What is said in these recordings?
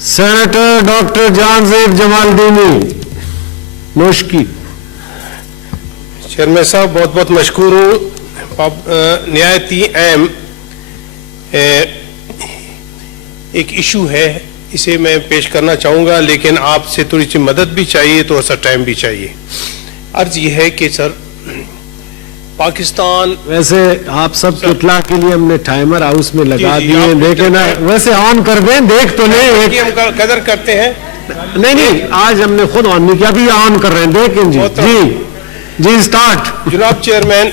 Senator doctor جان زیب جمال دینی Noshki. Chairman صاحب بہت بہت مشکور ہوں. نہایتی اہم ایک ایشو ہے, اسے میں پیش کرنا چاہوں گا, لیکن آپ سے تھوڑی سی مدد بھی چاہیے, تھوڑا سا ٹائم بھی چاہیے. عرض یہ ہے کہ سر پاکستان, ویسے آپ سب کی اطلاع کے لیے ہم نے ٹائمر ہاؤس میں لگا دیے, دیکھیں نا ویسے آن کر دیں, دیکھ تو نہیں, ہم قدر کرتے ہیں. نہیں آج ہم نے خود آن نہیں کیا, ابھی آن کر رہے ہیں, دیکھیں جی جی اسٹارٹ. جناب چیئرمین,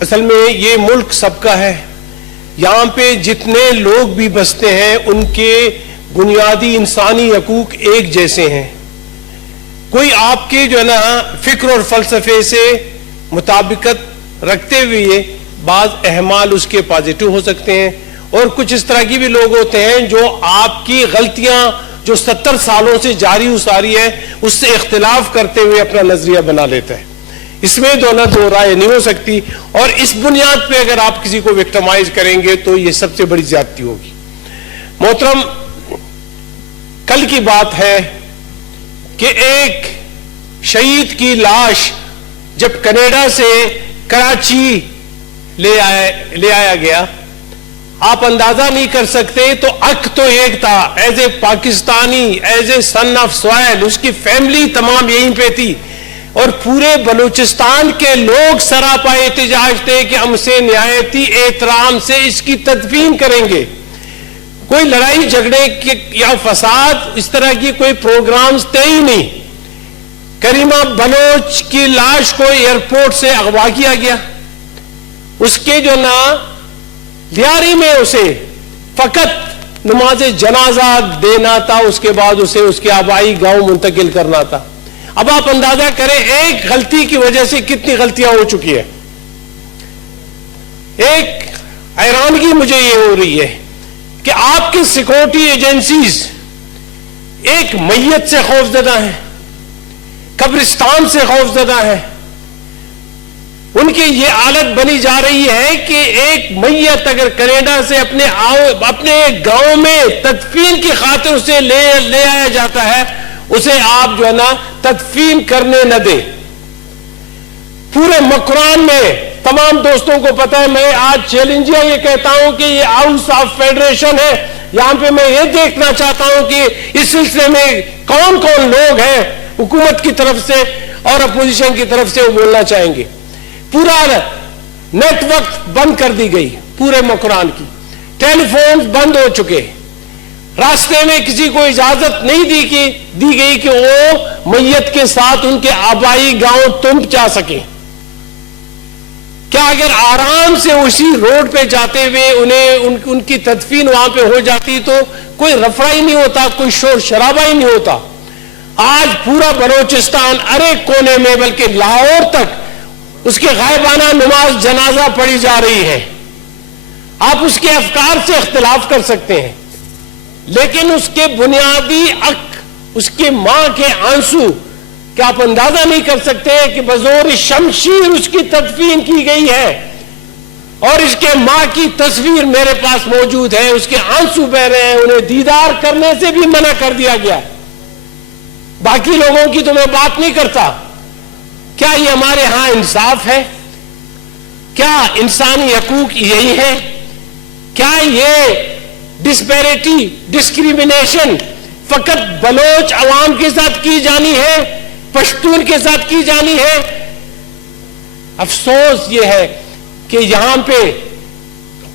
اصل میں یہ ملک سب کا ہے. یہاں پہ جتنے لوگ بھی بستے ہیں ان کے بنیادی انسانی حقوق ایک جیسے ہیں. کوئی آپ کے جو ہے نا فکر اور فلسفے سے مطابقت رکھتے ہوئے بعض احمال اس کے پازیٹو ہو سکتے ہیں, اور کچھ اس طرح کی بھی لوگ ہوتے ہیں جو آپ کی غلطیاں جو 70 سالوں سے جاری اساری ہے اس سے اختلاف کرتے ہوئے اپنا نظریہ بنا لیتا ہے. اس میں دو رائے نہیں ہو سکتی, اور اس بنیاد پہ اگر آپ کسی کو وکٹمائز کریں گے تو یہ سب سے بڑی زیادتی ہوگی. محترم, کل کی بات ہے کہ ایک شہید کی لاش جب کینیڈا سے کراچی لے آیا گیا, آپ اندازہ نہیں کر سکتے, تو حق تو ایک تھا, as a Pakistani, as a son of soil, اس کی فیملی تمام یہیں پہ تھی, اور پورے بلوچستان کے لوگ سراپا احتجاج تھے کہ ہم سے نہایتی احترام سے اس کی تدفین کریں گے. کوئی لڑائی جھگڑے یا فساد اس طرح کی کوئی پروگرامز تھے ہی نہیں. کریمہ بلوچ کی لاش کو ایئرپورٹ سے اغوا کیا گیا, اس کے جو نا لیاری میں اسے فقط نماز جنازہ دینا تھا, اس کے بعد اسے اس کے آبائی گاؤں منتقل کرنا تھا. اب آپ اندازہ کریں ایک غلطی کی وجہ سے کتنی غلطیاں ہو چکی ہیں. ایک حیرانگی مجھے یہ ہو رہی ہے کہ آپ کی سیکورٹی ایجنسیز ایک میت سے خوفزدہ ہیں, قبرستان سے خوفزدہ ہیں. ان کی یہ حالت بنی جا رہی ہے کہ ایک میت اگر کینیڈا سے اپنے گاؤں میں تدفین کی خاطر اسے لے آیا جاتا ہے, اسے آپ جو ہے نا تدفین کرنے نہ دیں. پورے مکران میں تمام دوستوں کو پتا ہے, میں آج چیلنجیا یہ کہتا ہوں کہ یہ ہاؤس آف فیڈریشن ہے, یہاں پہ میں یہ دیکھنا چاہتا ہوں کہ اس سلسلے میں کون کون لوگ ہیں حکومت کی طرف سے اور اپوزیشن کی طرف سے وہ بولنا چاہیں گے. پورا نیٹ ورک بند کر دی گئی, پورے مکران کی ٹیلی فون بند ہو چکے, راستے میں کسی کو اجازت نہیں دی گئی کہ وہ میت کے ساتھ ان کے آبائی گاؤں تم جا سکیں. کیا اگر آرام سے اسی روڈ پہ جاتے ہوئے انہیں ان کی تدفین وہاں پہ ہو جاتی تو کوئی رفڑا ہی نہیں ہوتا, کوئی شور شرابہ ہی نہیں ہوتا. آج پورا بلوچستان ارے کونے میں بلکہ لاہور تک اس کے غائبانہ نماز جنازہ پڑھی جا رہی ہے. آپ اس کے افکار سے اختلاف کر سکتے ہیں, لیکن اس کے بنیادی حق, اس کے ماں کے آنسو, کیا آپ اندازہ نہیں کر سکتے کہ بزور شمشیر اس کی تدفین کی گئی ہے, اور اس کے ماں کی تصویر میرے پاس موجود ہے, اس کے آنسو بہ رہے ہیں, انہیں دیدار کرنے سے بھی منع کر دیا گیا. باقی لوگوں کی تو میں بات نہیں کرتا. کیا یہ ہمارے ہاں انصاف ہے؟ کیا انسانی حقوق یہی ہے؟ کیا یہ ڈسپیرٹی, ڈسکریمنیشن فقط بلوچ عوام کے ساتھ کی جانی ہے, پشتون کے ساتھ کی جانی ہے؟ افسوس یہ ہے کہ یہاں پہ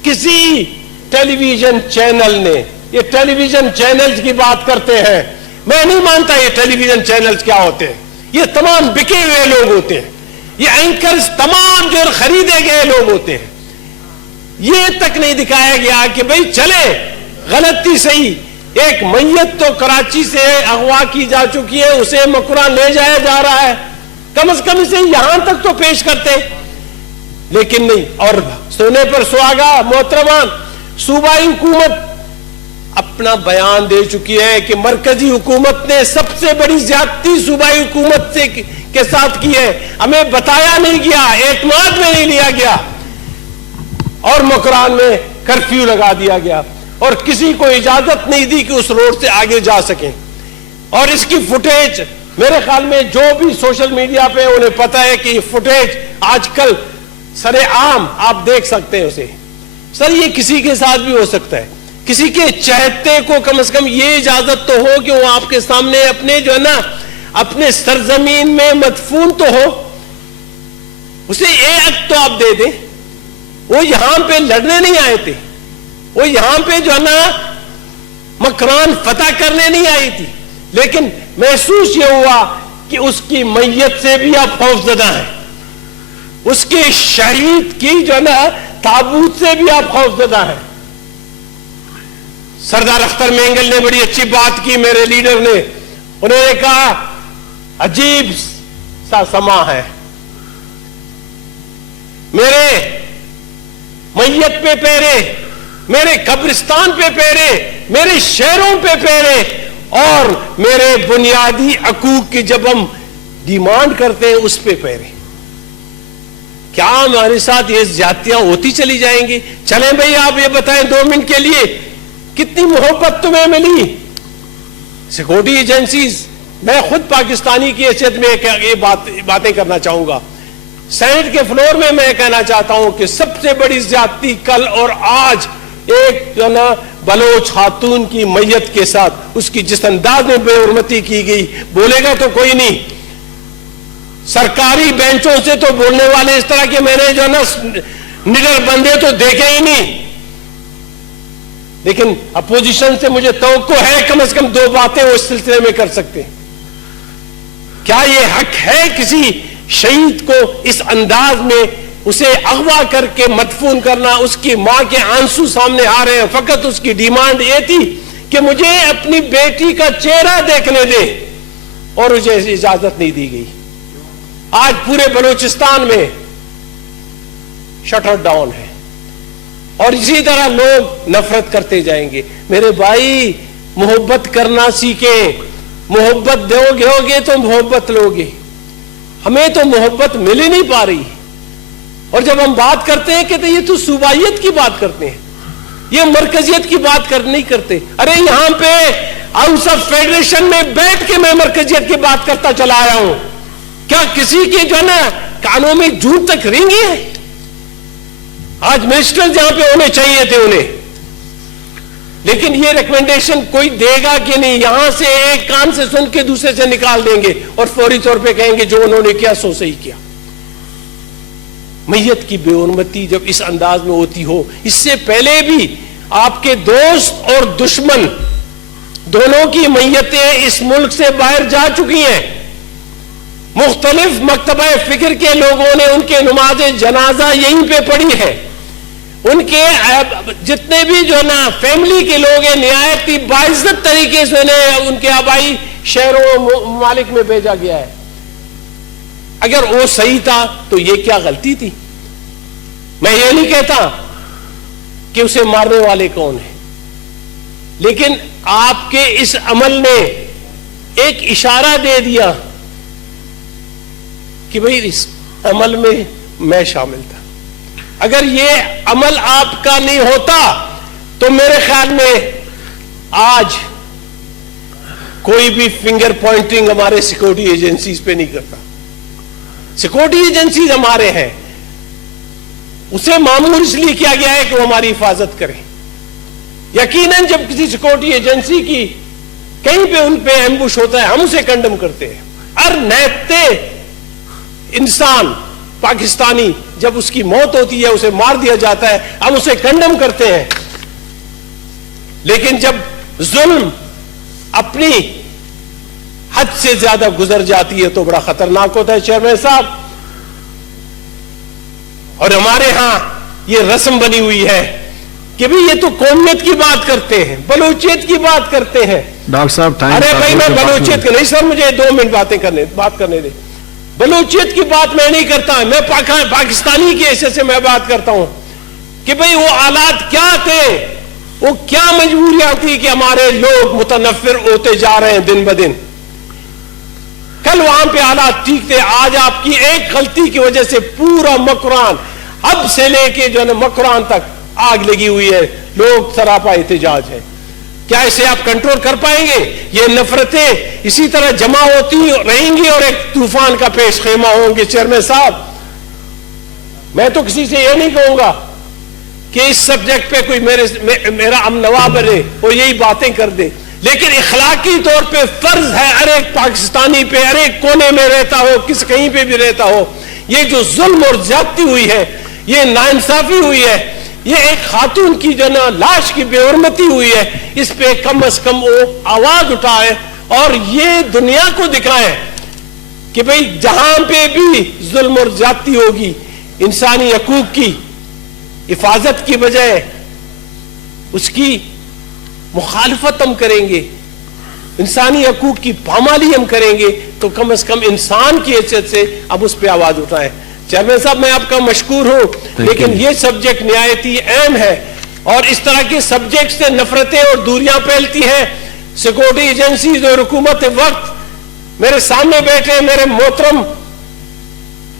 کسی ٹیلی ویژن چینل نے, یہ ٹیلی ویژن چینلز کی بات کرتے ہیں, میں نہیں مانتا یہ ٹیلی ویژن چینلز کیا ہوتے ہیں. یہ تمام بکے ہوئے لوگ ہوتے ہیں, یہ اینکرز تمام جو خریدے گئے لوگ ہوتے ہیں. یہ تک نہیں دکھایا گیا کہ بھئی چلے غلطی صحیح, ایک میت تو کراچی سے اغوا کی جا چکی ہے, اسے مکران لے جایا جا رہا ہے, کم از کم اسے یہاں تک تو پیش کرتے, لیکن نہیں. اور سونے پر سہاگا محترمان, صوبائی حکومت اپنا بیان دے چکی ہے کہ مرکزی حکومت نے سب سے بڑی زیادتی صوبائی حکومت کے ساتھ کی ہے. ہمیں بتایا نہیں گیا, اعتماد میں نہیں لیا گیا, اور مکران میں کرفیو لگا دیا گیا. اور کسی کو اجازت نہیں دی کہ اس روڈ سے آگے جا سکیں. اور اس کی فوٹیج میرے خیال میں جو بھی سوشل میڈیا پہ انہیں پتا ہے کہ یہ فوٹیج آج کل سر عام آپ دیکھ سکتے ہیں اسے. سر یہ کسی کے ساتھ بھی ہو سکتا ہے. کسی کے چہتے کو کم از کم یہ اجازت تو ہو کہ وہ آپ کے سامنے اپنے جو ہے نا اپنے سرزمین میں مدفون تو ہو, اسے یہ حق تو آپ دے دیں. وہ یہاں پہ لڑنے نہیں آئے تھے, وہ یہاں پہ جو ہے نا مکران فتح کرنے نہیں آئی تھی, لیکن محسوس یہ ہوا کہ اس کی میت سے بھی آپ خوفزدہ ہیں, اس کے شہید کی جو ہے نا تابوت سے بھی آپ خوفزدہ ہیں. سردار اختر مینگل نے بڑی اچھی بات کی, میرے لیڈر نے, انہوں نے کہا عجیب سا سما ہے, میرے میت پہ پہرے, میرے قبرستان پہ پہرے, میرے شہروں پہ پہرے, اور میرے بنیادی حقوق کی جب ہم ڈیمانڈ کرتے ہیں اس پہ پہرے. کیا ہمارے ساتھ یہ زیادتیاں ہوتی چلی جائیں گی؟ چلیں بھئی آپ یہ بتائیں 2 منٹ کے لیے کتنی محبت تمہیں ملی سیکورٹی ایجنسیز. میں خود پاکستانی کی حیثیت میں یہ باتیں کرنا چاہوں گا. سینٹ کے فلور میں میں کہنا چاہتا ہوں کہ سب سے بڑی زیادتی کل اور آج ایک جو نا بلوچ خاتون کی میت کے ساتھ اس کی جس انداز میں بے حرمتی کی گئی, بولے گا تو کوئی نہیں. سرکاری بینچوں سے تو بولنے والے اس طرح کے میں نے جو نا نڈر بندے تو دیکھے ہی نہیں, لیکن اپوزیشن سے مجھے توقع ہے کم از کم 2 باتیں وہ اس سلسلے میں کر سکتے ہیں. کیا یہ حق ہے کسی شہید کو اس انداز میں اسے اغوا کر کے مدفون کرنا؟ اس کی ماں کے آنسو سامنے آ رہے ہیں, فقط اس کی ڈیمانڈ یہ تھی کہ مجھے اپنی بیٹی کا چہرہ دیکھنے دے, اور مجھے اجازت نہیں دی گئی. آج پورے بلوچستان میں شٹر ڈاؤن ہے, اور اسی طرح لوگ نفرت کرتے جائیں گے. میرے بھائی محبت کرنا سیکھیں, محبت دو گے تو محبت لوگے. ہمیں تو محبت مل ہی نہیں پا رہی, اور جب ہم بات کرتے ہیں کہ یہ تو صوبائیت کی بات کرتے ہیں, یہ مرکزیت کی بات نہیں کرتے. ارے یہاں پہ ہاؤس آف فیڈریشن میں بیٹھ کے میں مرکزیت کی بات کرتا چلا آیا ہوں. کیا کسی کے جو ہے نا کانوں میں جون تک رینگی ہے؟ آج منسٹر جہاں پہ ہونے چاہیے تھے انہیں, لیکن یہ ریکمنڈیشن کوئی دے گا کہ نہیں؟ یہاں سے ایک کان سے سن کے دوسرے سے نکال دیں گے اور فوری طور پہ کہیں گے جو انہوں نے کیا سو صحیح کیا. میت کی بے حرمتی جب اس انداز میں ہوتی ہو, اس سے پہلے بھی آپ کے دوست اور دشمن دونوں کی میتیں اس ملک سے باہر جا چکی ہیں. مختلف مکتبہ فکر کے لوگوں نے ان کے نماز جنازہ یہیں پہ پڑھی ہے. ان کے جتنے بھی جو نا فیملی کے لوگ ہیں نہایت ہی باعزت طریقے سے انہیں ان کے آبائی شہروں ممالک میں بھیجا گیا ہے. اگر وہ صحیح تھا تو یہ کیا غلطی تھی؟ میں یہ نہیں کہتا کہ اسے مارنے والے کون ہیں, لیکن آپ کے اس عمل نے ایک اشارہ دے دیا کہ بھئی اس عمل میں شامل تھا. اگر یہ عمل آپ کا نہیں ہوتا تو میرے خیال میں آج کوئی بھی فنگر پوائنٹنگ ہمارے سیکورٹی ایجنسیز پہ نہیں کرتا. سیکورٹی ایجنسیز ہمارے ہیں, اسے معمول اس لیے کیا گیا ہے کہ وہ ہماری حفاظت کرے. یقیناً جب کسی سیکورٹی ایجنسی کی کہیں پہ ان پہ ایمبوش ہوتا ہے ہم اسے کنڈم کرتے ہیں. ہر نیتے انسان پاکستانی جب اس کی موت ہوتی ہے اسے مار دیا جاتا ہے ہم اسے کنڈم کرتے ہیں, لیکن جب ظلم اپنی حد سے زیادہ گزر جاتی ہے تو بڑا خطرناک ہوتا ہے. چیئرمین صاحب, اور ہمارے ہاں یہ رسم بنی ہوئی ہے کہ بھی یہ تو قومیت کی بات کرتے ہیں, بلوچیت کی بات کرتے ہیں. ڈاکٹر صاحب ارے بھائی میں بلوچیت کی نہیں, سر مجھے 2 منٹ بات کرنے دیں. بلوچیت کی بات میں نہیں کرتا, میں پاکستانی کی حیثیت سے میں بات کرتا ہوں کہ بھئی وہ حالات کیا تھے, وہ کیا مجبوریاں تھی کہ ہمارے لوگ متنفر ہوتے جا رہے ہیں دن بدن. کل وہاں پہ حالات ٹھیک تھے, آج آپ کی ایک غلطی کی وجہ سے پورا مکران اب سے لے کے جو ہے نا مکران تک آگ لگی ہوئی ہے. لوگ سراپا احتجاج ہے. کیا اسے آپ کنٹرول کر پائیں گے؟ یہ نفرتیں اسی طرح جمع ہوتی رہیں گی اور ایک طوفان کا پیش خیمہ ہوں گے. چیئرمین صاحب، میں تو کسی سے یہ نہیں کہوں گا کہ اس سبجیکٹ پہ کوئی میرا ہم نوا بنے اور یہی باتیں کر دے، لیکن اخلاقی طور پہ فرض ہے ہر ایک پاکستانی پہ، ہر ایک کونے میں رہتا ہو، کہیں پہ بھی رہتا ہو، یہ جو ظلم اور زیادتی ہوئی ہے، یہ ناانصافی ہوئی ہے، یہ ایک خاتون کی جو نا لاش کی بے حرمتی ہوئی ہے، اس پہ کم از کم وہ آواز اٹھائے اور یہ دنیا کو دکھائے کہ بھئی جہاں پہ بھی ظلم اور زیادتی ہوگی، انسانی حقوق کی حفاظت کی بجائے اس کی مخالفت ہم کریں گے، انسانی حقوق کی پامالی ہم کریں گے، تو کم از کم انسان کی حیثیت سے اب اس پہ آواز اٹھائیں. چیئرمین صاحب، میں آپ کا مشکور ہوں، لیکن یہ سبجیکٹ نہایت اہم ہے اور اس طرح کے سبجیکٹ سے نفرتیں اور دوریاں پھیلتی ہیں. سیکورٹی ایجنسیز اور حکومت وقت میرے سامنے بیٹھے میرے محترم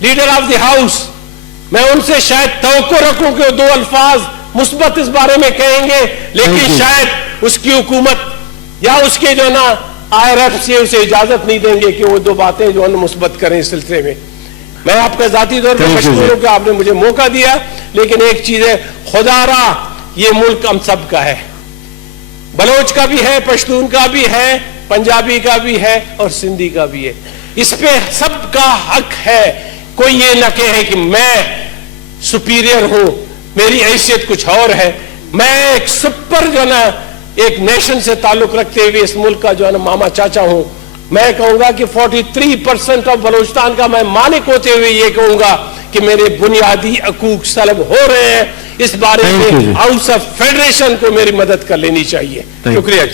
لیڈر آف دی ہاؤس، میں ان سے شاید توقع رکھوں کہ وہ 2 الفاظ مثبت اس بارے میں کہیں گے، لیکن شاید اس کی حکومت یا اس کے جو نا IRF سے اسے اجازت نہیں دیں گے کہ وہ 2 باتیں جو نا مثبت کریں اس سلسلے میں. میں آپ کا ذاتی طور پر مشکور ہوں کہ آپ نے مجھے موقع دیا، لیکن ایک چیز ہے، خدا را یہ ملک ہم سب کا ہے، بلوچ کا بھی ہے، پشتون کا بھی ہے، پنجابی کا بھی ہے اور سندھی کا بھی ہے. اس پہ سب کا حق ہے. کوئی یہ نہ کہے کہ میں سپیریئر ہوں، میری حیثیت کچھ اور ہے. میں ایک سپر جو نا ایک نیشن سے تعلق رکھتے ہوئے اس ملک کا جو ہے نا ماما چاچا ہوں. میں کہوں گا کہ 43% آف بلوچستان کا میں مالک ہوتے ہوئے یہ کہوں گا کہ میرے بنیادی حقوق سلب ہو رہے ہیں. اس بارے میں ہاؤس آف فیڈریشن کو میری مدد کر لینی چاہیے. شکریہ.